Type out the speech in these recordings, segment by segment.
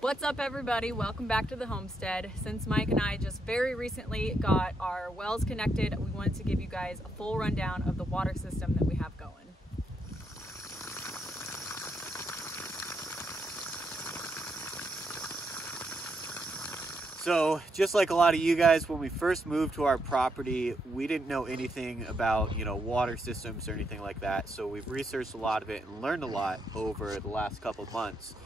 What's up, everybody? Welcome back to the homestead. Since Mike and I just very recently got our wells connected, we wanted to give you guys a full rundown of the water system that we have going. So just like a lot of you guys, when we first moved to our property, we didn't know anything about, water systems or anything like that. So we've researched a lot of it and learned a lot over the last couple of months.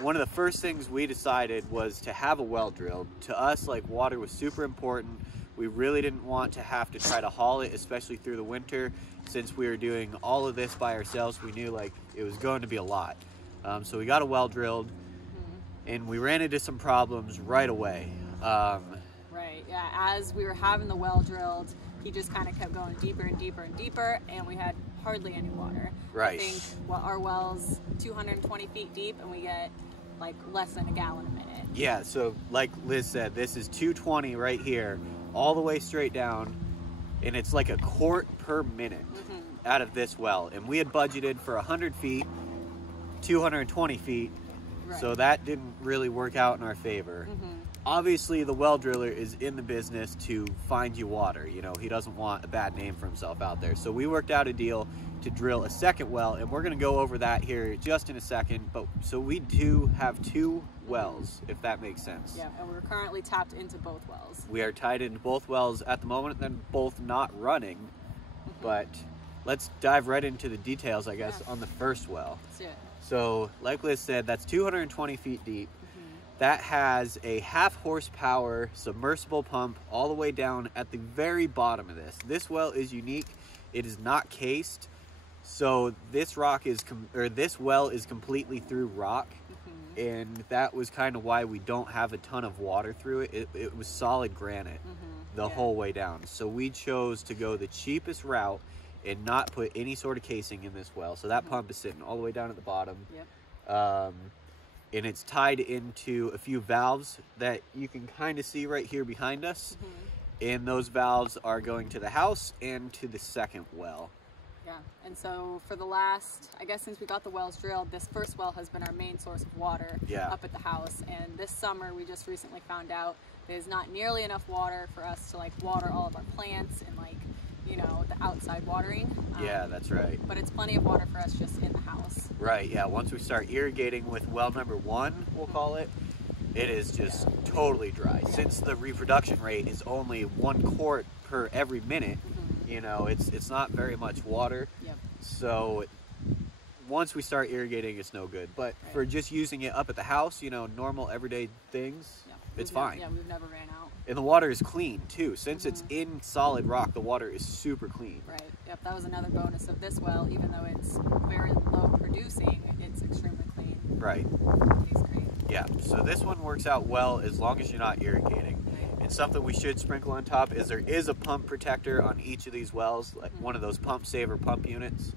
One of the first things we decided was to have a well drilled. To us, water was super important. We really didn't want to have to try to haul it, especially through the winter. Since we were doing all of this by ourselves, we knew it was going to be a lot. So we got a well drilled, and we ran into some problems right away. Right, yeah, as we were having the well drilled, he just kind of kept going deeper and deeper and deeper, and we had hardly any water. Right. I think our well's 220 feet deep, and we get less than a gallon a minute. Yeah, so like Liz said, this is 220 right here, all the way straight down, and it's like a quart per minute out of this well. And we had budgeted for 100 feet, 220 feet, right. So that didn't really work out in our favor. Obviously, the well driller is in the business to find you water. He doesn't want a bad name for himself out there. So we worked out a deal to drill a second well, and we're going to go over that here just in a second. But so we do have two wells, if that makes sense. Yeah, and we're currently tapped into both wells. We are tied into both wells at the moment, and both not running. But let's dive right into the details, I guess, on the first well. Let's do it. So like Liz said, that's 220 feet deep. That has a 1/2 horsepower submersible pump all the way down at the very bottom of this. This well is unique. It is not cased. So this well is completely through rock. And that was kind of why we don't have a ton of water through it. It was solid granite the whole way down. So we chose to go the cheapest route and not put any sort of casing in this well. So that pump is sitting all the way down at the bottom. And it's tied into a few valves that you can kind of see right here behind us. And those valves are going to the house and to the second well. Yeah, and so for the last, I guess since we got the wells drilled, this first well has been our main source of water up at the house. And this summer, we just recently found out there's not nearly enough water for us to water all of our plants and the outside watering. Yeah, that's right. But it's plenty of water for us just in the house. Right, yeah. Once we start irrigating with well number 1, we'll call it, it is just totally dry. Since the reproduction rate is only 1 quart per every minute, it's not very much water. So once we start irrigating, it's no good. But for just using it up at the house, normal everyday things, it's fine. Yeah, we've never ran out. And the water is clean too. Since it's in solid rock, the water is super clean. Right. Yep, that was another bonus of this well. Even though it's very low producing, it's extremely clean. Right. Tastes great. Yeah, so this one works out well as long as you're not irrigating. And something we should sprinkle on top is there is a pump protector on each of these wells, like one of those pump saver pump units.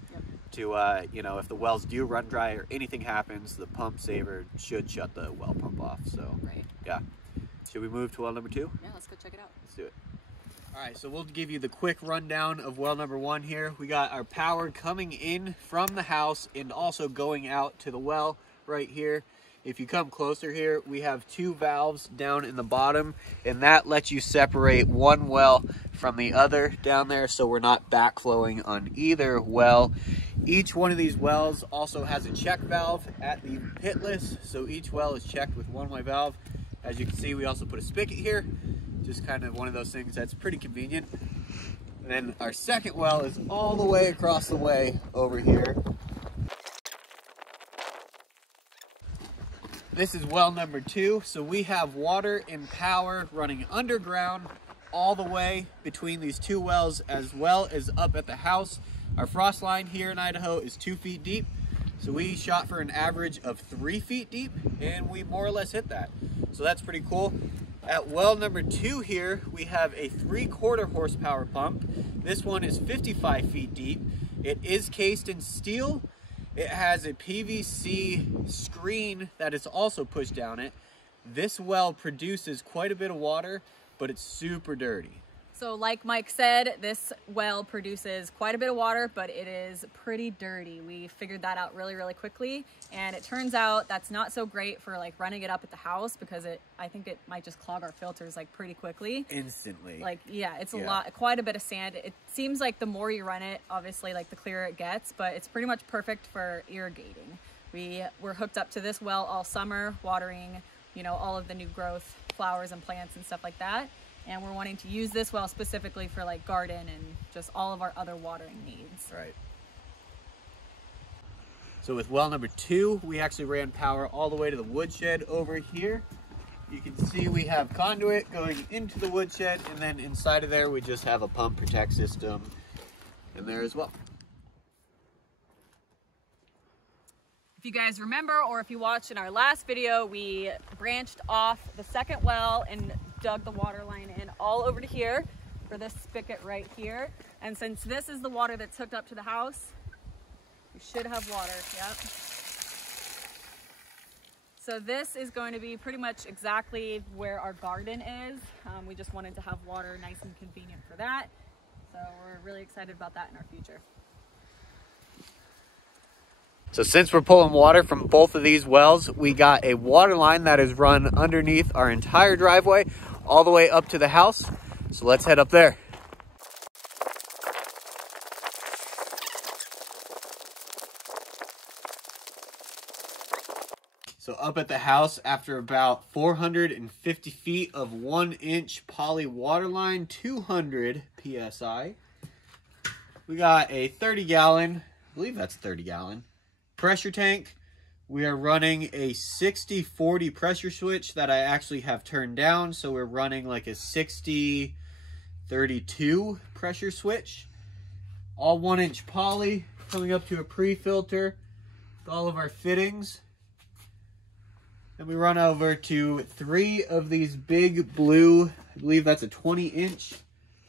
To, if the wells do run dry or anything happens, the pump saver should shut the well pump off. So, yeah. Should we move to well number 2? Yeah, let's go check it out. Let's do it. All right, so we'll give you the quick rundown of well number 1 here. We got our power coming in from the house and also going out to the well right here. If you come closer here, we have 2 valves down in the bottom, and that lets you separate one well from the other down there, so we're not backflowing on either well. Each one of these wells also has a check valve at the pitless, so each well is checked with one-way valve. As you can see, we also put a spigot here, just kind of one of those things that's pretty convenient. And then our second well is all the way across the way over here. This is well number 2, so we have water and power running underground all the way between these 2 wells as well as up at the house. Our frost line here in Idaho is 2 feet deep, so we shot for an average of 3 feet deep, and we more or less hit that. So that's pretty cool. At well number 2 here, we have a 3/4 horsepower pump. This one is 55 feet deep. It is cased in steel. It has a PVC screen that is also pushed down it. This well produces quite a bit of water, but it's super dirty. So like Mike said, this well produces quite a bit of water, but it is pretty dirty. We figured that out really, really quickly. And it turns out that's not so great for like running it up at the house, because I think it might just clog our filters like pretty quickly. Instantly. Like, yeah, it's quite a bit of sand. It seems like the more you run it, obviously, like the clearer it gets, but it's pretty much perfect for irrigating. We were hooked up to this well all summer, watering, you know, all of the new growth, flowers and plants and stuff like that. And we're wanting to use this well specifically for like garden and just all of our other watering needs. Right. So with well number 2, we actually ran power all the way to the woodshed over here. You can see we have conduit going into the woodshed, and then inside of there we just have a pump protect system in there as well. If you guys remember, or if you watched in our last video, we branched off the second well and dug the water line in all over to here for this spigot right here. And since this is the water that's hooked up to the house, we should have water. Yep. So this is going to be pretty much exactly where our garden is. We just wanted to have water nice and convenient for that. So we're really excited about that in our future. So since we're pulling water from both of these wells, we got a water line that is run underneath our entire driveway all the way up to the house. So let's head up there. So up at the house, after about 450 feet of 1-inch poly water line, 200 PSI, we got a 30-gallon, I believe that's 30-gallon, pressure tank. We are running a 60-40 pressure switch that I actually have turned down. So we're running like a 60-32 pressure switch. All 1-inch poly, coming up to a pre-filter with all of our fittings. Then we run over to 3 of these big blue, I believe that's a 20-inch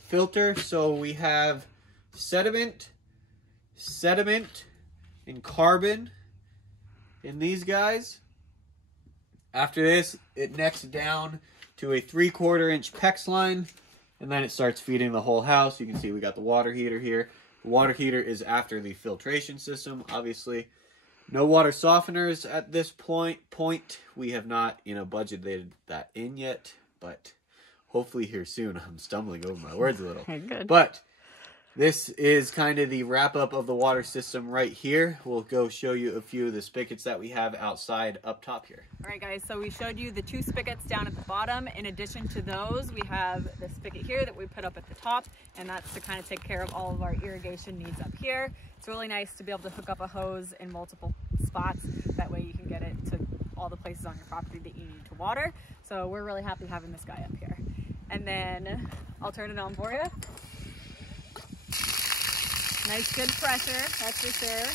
filter. So we have sediment, and carbon in these guys. After this, it necks down to a 3/4 inch PEX line, and then it starts feeding the whole house. You can see we got the water heater here. The water heater is after the filtration system, obviously. No water softeners at this point. We have not, budgeted that in yet, but hopefully here soon. I'm stumbling over my words a little. Good. But this is kind of the wrap up of the water system right here. We'll go show you a few of the spigots that we have outside up top here. All right, guys, so we showed you the 2 spigots down at the bottom. In addition to those, we have the spigot here that we put up at the top, and that's to kind of take care of all of our irrigation needs up here. It's really nice to be able to hook up a hose in multiple spots. That way you can get it to all the places on your property that you need to water. So we're really happy having this guy up here. And then I'll turn it on for you. Nice good pressure, that's for sure.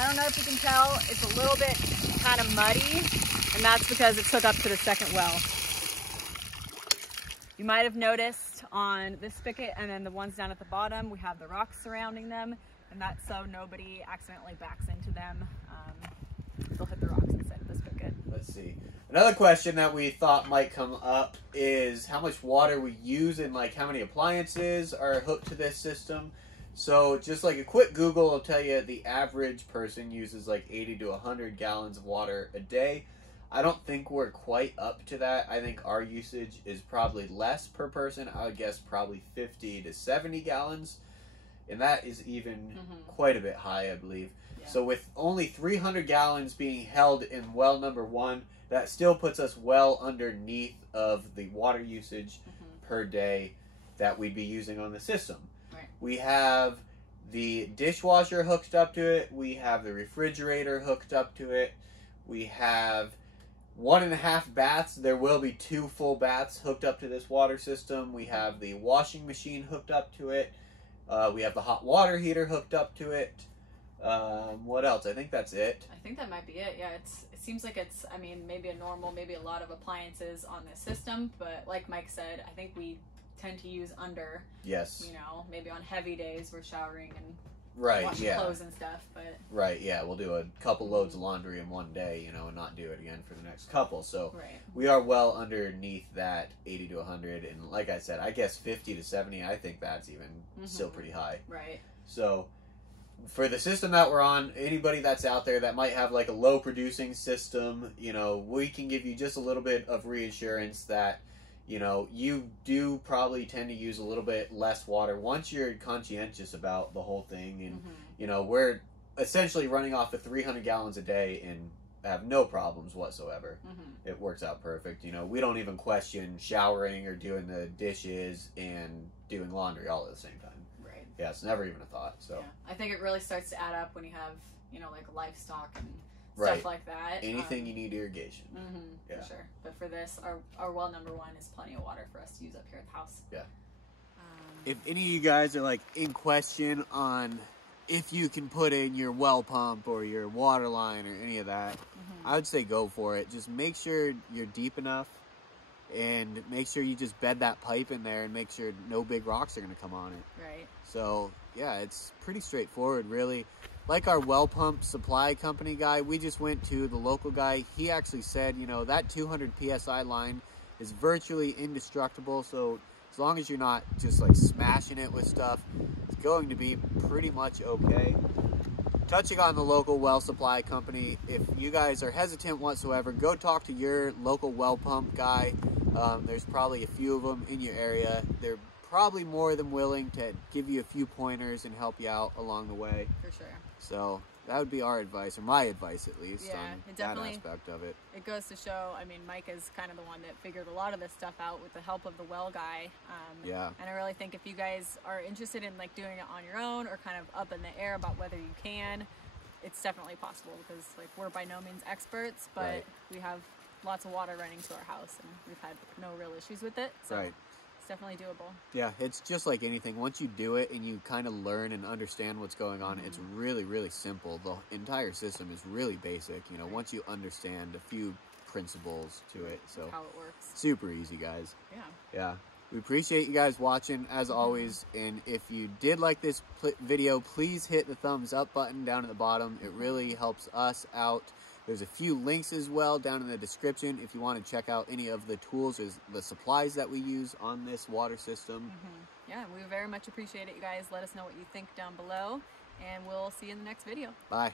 I don't know if you can tell, it's a little bit kind of muddy, and that's because it's hooked up to the second well. You might have noticed on this spigot and then the ones down at the bottom, we have the rocks surrounding them, and that's so nobody accidentally backs into them. They'll hit the rocks instead of the spigot. Let's see. Another question that we thought might come up is how much water we use and like how many appliances are hooked to this system. So just like a quick Google will tell you the average person uses like 80 to 100 gallons of water a day. I don't think we're quite up to that. I think our usage is probably less per person. I would guess probably 50 to 70 gallons. And that is even quite a bit high, I believe. Yeah. So with only 300 gallons being held in well number 1, that still puts us well underneath of the water usage per day that we'd be using on the system. We have the dishwasher hooked up to it. We have the refrigerator hooked up to it. We have 1.5 baths. There will be 2 full baths hooked up to this water system. We have the washing machine hooked up to it. We have the hot water heater hooked up to it. What else? I think that's it. I think that might be it. Yeah, it seems like it's, I mean, maybe a lot of appliances on this system, but like Mike said, I think we tend to use under. Yes. Maybe on heavy days we're showering and wash clothes and stuff. But right, yeah, we'll do a couple loads of laundry in one day, you know, and not do it again for the next couple. So we are well underneath that 80 to 100, and like I said, I guess 50 to 70. I think that's even still pretty high. Right. So for the system that we're on, anybody that's out there that might have like a low producing system, you know, we can give you just a little bit of reassurance that, you know, you do probably tend to use a little bit less water once you're conscientious about the whole thing. And, you know, we're essentially running off of 300 gallons a day and have no problems whatsoever. It works out perfect. You know, we don't even question showering or doing the dishes and doing laundry all at the same time. Yeah, it's never even a thought. So yeah. I think it really starts to add up when you have, you know, like livestock and stuff like that. Anything you need irrigation. For sure. But for this, our well number 1 is plenty of water for us to use up here at the house. Yeah. If any of you guys are like in question on if you can put in your well pump or your water line or any of that, I would say go for it. Just make sure you're deep enough and make sure you just bed that pipe in there and make sure no big rocks are going to come on it. Right. So yeah, it's pretty straightforward, really. Like our well pump supply company guy, we just went to the local guy. He actually said, you know, that 200 PSI line is virtually indestructible. So as long as you're not just like smashing it with stuff, it's going to be pretty much okay. Touching on the local well supply company, if you guys are hesitant whatsoever, go talk to your local well pump guy. There's probably a few of them in your area. They're probably more than willing to give you a few pointers and help you out along the way. For sure. So that would be our advice, or my advice at least, on that aspect of it. It goes to show, I mean, Mike is kind of the one that figured a lot of this stuff out with the help of the well guy. And I really think if you guys are interested in like doing it on your own or kind of up in the air about whether you can, it's definitely possible, because like we're by no means experts, but we have lots of water running to our house and we've had no real issues with it. So it's definitely doable. Yeah, it's just like anything. Once you do it and you kind of learn and understand what's going on, it's really, really simple. The entire system is really basic, you know, once you understand a few principles to it. So how it works. Super easy, guys. Yeah. We appreciate you guys watching as always, and if you did like this video, please hit the thumbs up button down at the bottom. It really helps us out. There's a few links as well down in the description if you want to check out any of the tools or the supplies that we use on this water system. Yeah, we very much appreciate it, you guys. Let us know what you think down below, and we'll see you in the next video. Bye.